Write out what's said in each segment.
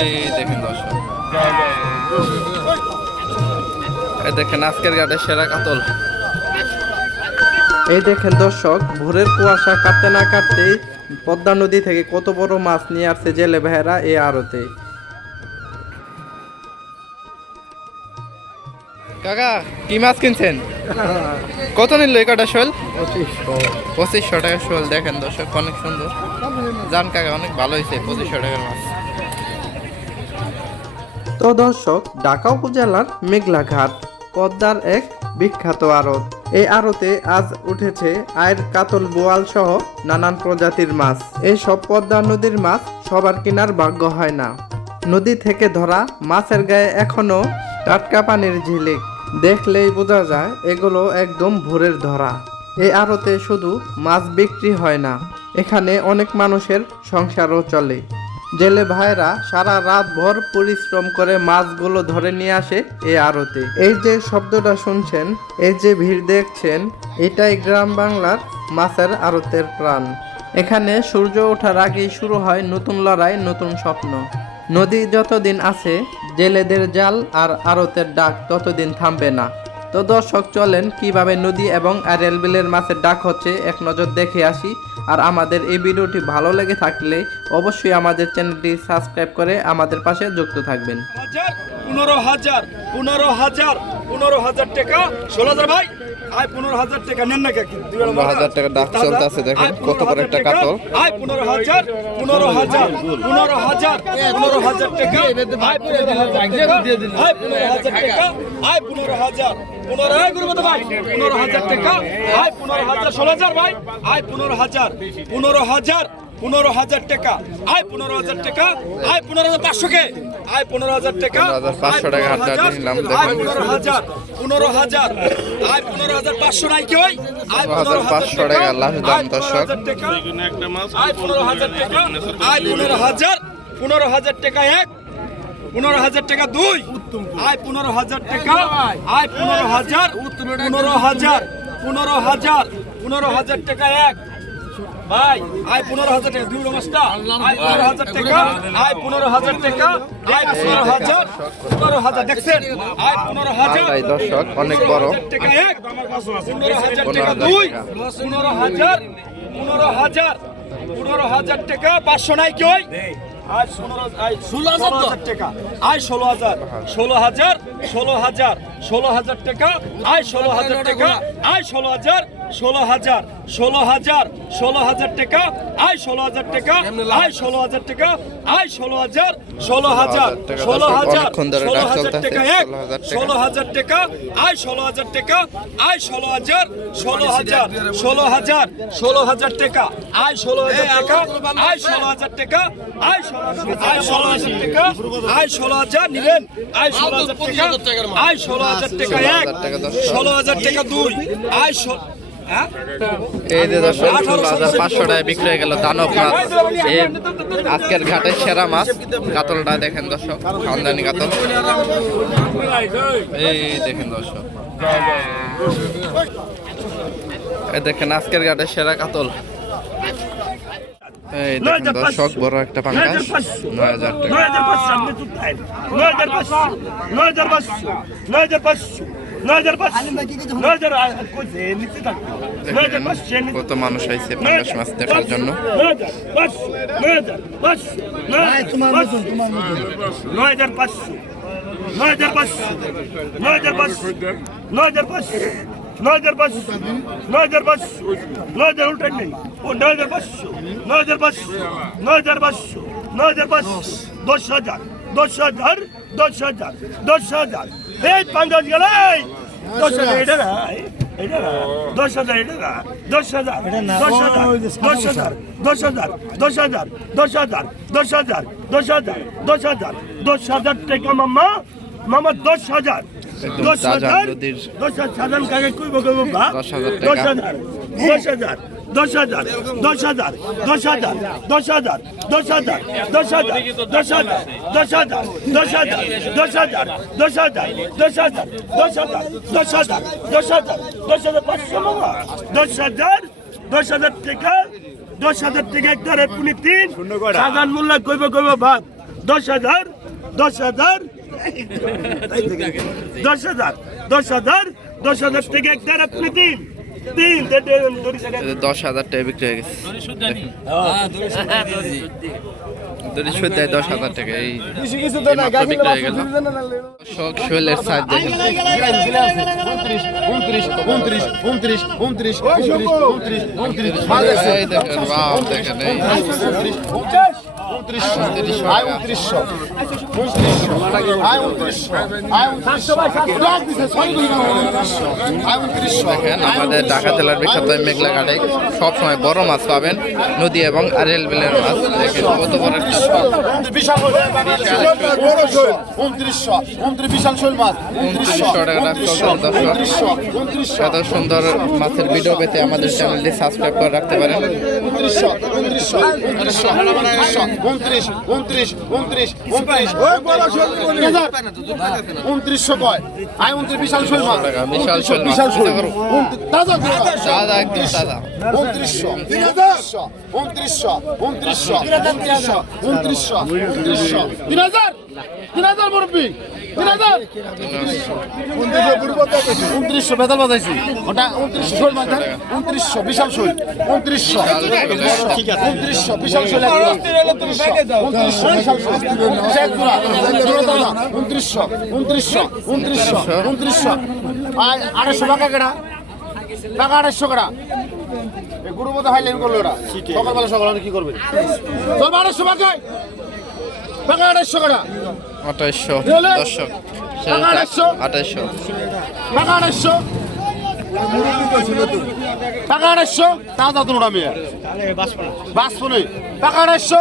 এই দেখেন দর্শক, এই দেখেন আজকের ঘাটের সেরা কাতল। এই দেখেন দর্শক, ভোরের কুয়াশা কাটতে না কাটতেই পদ্মা নদী থেকে কত বড় মাছ নিয়ে আসছে জেলে ভাইয়েরা এই আড়তে। কাকা কি মাছ কিনছেন? কত নিল এই কটা শোল? 2500 টাকা শোল। দেখেন দর্শক অনেক সুন্দর। জান কাকা অনেক ভালো হয়েছে 2500 টাকার মাছ। তো দর্শক, ঢাকা উপজেলার মেঘলা ঘাট পদ্মার এক বিখ্যাত আড়ত। এই আড়তে আজ উঠেছে আয়ের কাতল, বোয়াল সহ নানান প্রজাতির মাছ। এই সব পদ্মা নদীর মাছ সবার কেনার ভাগ্য হয় না। নদী থেকে ধরা মাছের গায়ে এখনো টাটকা পানির ঝিলিক, দেখলেই বোঝা যায় এগুলো একদম ভোরের ধরা। এই আড়তে শুধু মাছ বিক্রি হয় না, এখানে অনেক মানুষের সংসারও চলে। জেলে ভাইরা সারা রাত ভর পরিশ্রম করে মাছগুলো ধরে নিয়ে আসে এই আড়তে। এই যে শব্দটা শুনছেন, এই যে ভিড় দেখছেন, এটাই গ্রাম বাংলার মাছের আড়তের প্রাণ। এখানে সূর্য ওঠার আগেই শুরু হয় নতুন লড়াই, নতুন স্বপ্ন। নদী যতদিন আছে, জেলেদের জাল আর আড়তের ডাক ততদিন থামবে না। তো দর্শক, চলেন কিভাবে নদী এবং আড়িয়াল বিলের মাছের ডাক হচ্ছে এক নজর দেখে আসি। আর আমাদের এই ভিডিওটি ভালো লেগে থাকলে অবশ্যই আমাদের চ্যানেলটি সাবস্ক্রাইব করে আমাদের পাশে যুক্ত থাকবেন। 15,000 টাকা 16,000 ভাই, আয় 15,000 টাকা নেন না কাকি। 15,000 টাকা ডাক চলতেছে, দেখেন কত বড় একটা কাতল। আয় 15,000 15,000 15,000 15,000 টাকা, আয় 15,000 দিয়ে দিন, আয় 15,000 টাকা, আয় 15,000 15,000 করে কত ভাই? 15,000 টাকা, আয় 15,000 16,000 ভাই, আয় 15,000 15,000 15,000 টাকা, আয় 15,000 টাকা, আয় 15,500 কে, আয় 15,000 টাকা, 15,500 টাকা হাত নিলাম। আয় 15,000 15,000, আয় 15,500 নাই কি হয়? আয় 15,500 টাকা লাস্ট দাম দর্শক। আয় 15,000 টাকা, আয় 15,000 15,000 টাকা এক, 15,000 টাকা দুই, আয় 15,000 টাকা, আয় 15,000 15,000 15,000 15,000 টাকা এক ভাই, আয় 15,000 টাকা দুই মাসটা, আয় 15,000 টাকা, আয় 15,000 টাকা, আয় 15,000 15,000 দেখছেন, আয় 15,000 দর্শক অনেক বড় টাকা এক, 15,000 টাকা দুই, 15,000 15,000 15,000 টাকা 500 নাই কি হয়? আয় 16,000 টাকা, আয় 16,000 16,000 16,000 16,000 টাকা, আয় 16,000 টাকা, আয় 16,000 16,000 16,000 16,000 টাকা, আয় 16,000 টাকা, আয় 16,000 টাকা, আয় 16,000 16,000 16,000 16,000 টাকা এক, 16,000 টাকা, আয় 16,000 টাকা, আয় 16,000 16,000 16,000 16,000 টাকা, আয় 16,000 টাকা, আয় 16,000 টাকা, আয় 16,000 টাকা, আয় 16,000 নিবেন, আয় 16,000 টাকা, আয় 16,000 টাকা এক, 16,000 টাকা দুই, আয় এই যে দর্শক 16,500 টাকায় বিক্রি হয়ে গেল দানব মাছ। এই আজকের ঘাটের সেরা মাছ কাতলটা দেখেন দর্শক, খানদানি কাতল। এই দেখেন দর্শক, এই দেখেন আজকের ঘাটের সেরা কাতল। এই দেখেন দর্শক, বড় একটা পাঙ্গাস 9,000 টাকা। 9,500 কত মানুষ আইছে পাঙ্গাস মাছ দেখার জন্য। 10,000 10,000 10,000 10,000 এই পাঙ্গাস গেল, 10,000 এটা না, এটা না 10,000 এটা না, 10,000 10,000 10,000 10,000 10,000 10,000 10,000 10,000 10,000 10,000 টাকা মামা, মামা 10,000 10,000 10,000 কাকে কইব কইব বা 10,000 10,000 10,000 10,000 10,000 10,000 10,000 10,000 10,000 10,000 10,000 10,000 10,000 10,000 10,000 10,000 10,000 10,000 500 মামা 10,000 10,000 টাকা 10,000 টাকা একদর এপুনি 3 সাধারণ মূল্য কইব ভাত 10,000 10,000 টাকা একদর এপুনি 3 10,000 টাকা বিক্রি হয়ে গেছে দড়ি শুদ্ধ 10,000 টাকা এই মাত্র বিক্রি হয়ে গেল শখ শৈলের সাইজ দেখেন এই দেখেন বাহ দেখেন এই 29 দেখেন আমাদের ঢাকা জেলার বিখ্যাত মেঘলা ঘাটে সবসময় বড় মাছ পাবেন নদী এবং আরেল বিলের মাছ দেখেন কত বড় একটা শখ। 29 শোল মাছ 2900 টাকা এত সুন্দর মাছের ভিডিও পেতে আমাদের চ্যানেলটি সাবস্ক্রাইব করে রাখতে পারেন 29 কয় আই 29 বিশাল শোল মাছ বিশাল শোল মাছ দাদা দাদা একদম দাদা 3000 মুরব্বী 29 বেতাল বাজাইছি ওটা 29 শোল মাছ 29 বিশাল শোল 29 ঠিক আছে 29 বিশাল শোল 29 বিশাল শোল 29 আর 800 টাকা কেডা টাকা 800 কেডা এই গুরুবত হাইলাইন করলো ওরা সকালবেলা কি করবে চল 800 টাকা টাকা 800 কেডা 2800 দর্শক 2800 টাকা 800 টাকা 800 দাদা তোমরা মেয়ে বাসপনে টাকা 800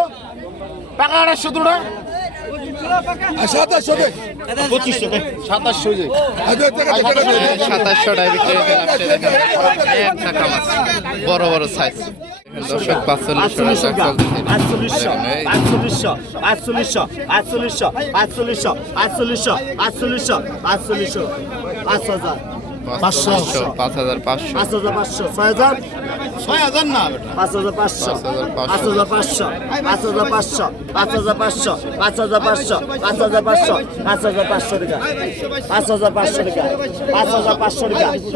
তোমরা 2700 2700 টাকা বিক্রি হয়ে গেল এক টাকা মাছ বড় বড় সাইজ দর্শক 6,000 না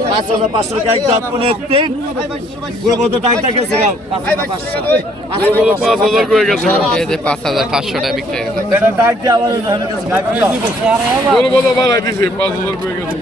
5,500 টাকা একদম পুনে 3 গুরুবত টাকা গেছে 5,000 করে গেছে 5,500 টাকা বিক্রি হয়ে গেল এটা ডাক দিয়ে আমাদের কাছে বড় বড় বাড়াই দিছে 5,000 করে গেছে